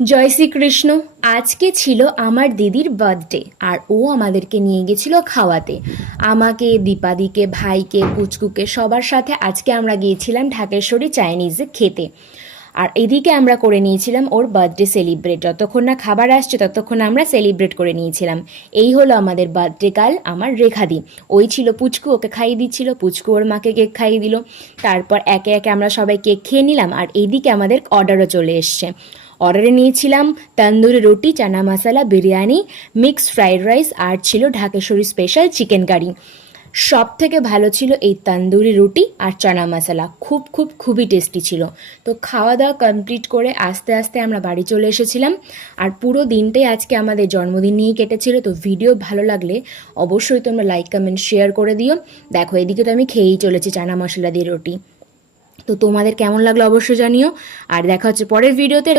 জয় শ্রীকৃষ্ণ। আজকে ছিল আমার দিদির বার্থডে আর ও আমাদেরকে নিয়ে গেছিল খাওয়াতে। আমাকে, দীপাদিকে, ভাইকে, পুচকুকে সবার সাথে আজকে আমরা গিয়েছিলাম ঢাকেশ্বরী চাইনিজে খেতে। আর এদিকে আমরা করে নিয়েছিলাম ওর বার্থডে সেলিব্রেট। যতক্ষণ না খাবার আসছে ততক্ষণ আমরা সেলিব্রেট করে নিয়েছিলাম। এই হলো আমাদের বার্থডে কাল আমার রেখাদি। ওই ছিল পুচকু, ওকে খাইয়ে দিচ্ছিল, পুচকু ওর মাকে কেক খাইয়ে দিল। তারপর একে একে আমরা সবাই কেক খেয়ে নিলাম। আর এইদিকে আমাদের অর্ডারও চলে এসছে। অর্ডারে নিয়েছিলাম তন্দুরি রুটি, chana masala, biryani, mixed fried rice আর ছিল ঢাকেশ্বরী স্পেশাল চিকেন কারি। সব থেকে ভালো ছিল এই তন্দুরি রুটি আর চানা মশলা, খুবই টেস্টি ছিল। তো খাওয়া দাওয়া কমপ্লিট করে আস্তে আস্তে আমরা বাড়ি চলে এসেছিলাম। আর পুরো দিনটাই আজকে আমাদের জন্মদিন নিয়েই কেটেছিল। তো ভিডিও ভালো লাগলে অবশ্যই তোমরা লাইক কমেন্ট শেয়ার করে দিও। দেখো এদিকে তো আমি খেয়েই চলেছি চানা মশলা দিয়ে রুটি। তো তোমাদের কেমন লাগলো অবশ্যই জানিও। আর দেখা হচ্ছে পরের ভিডিওতে।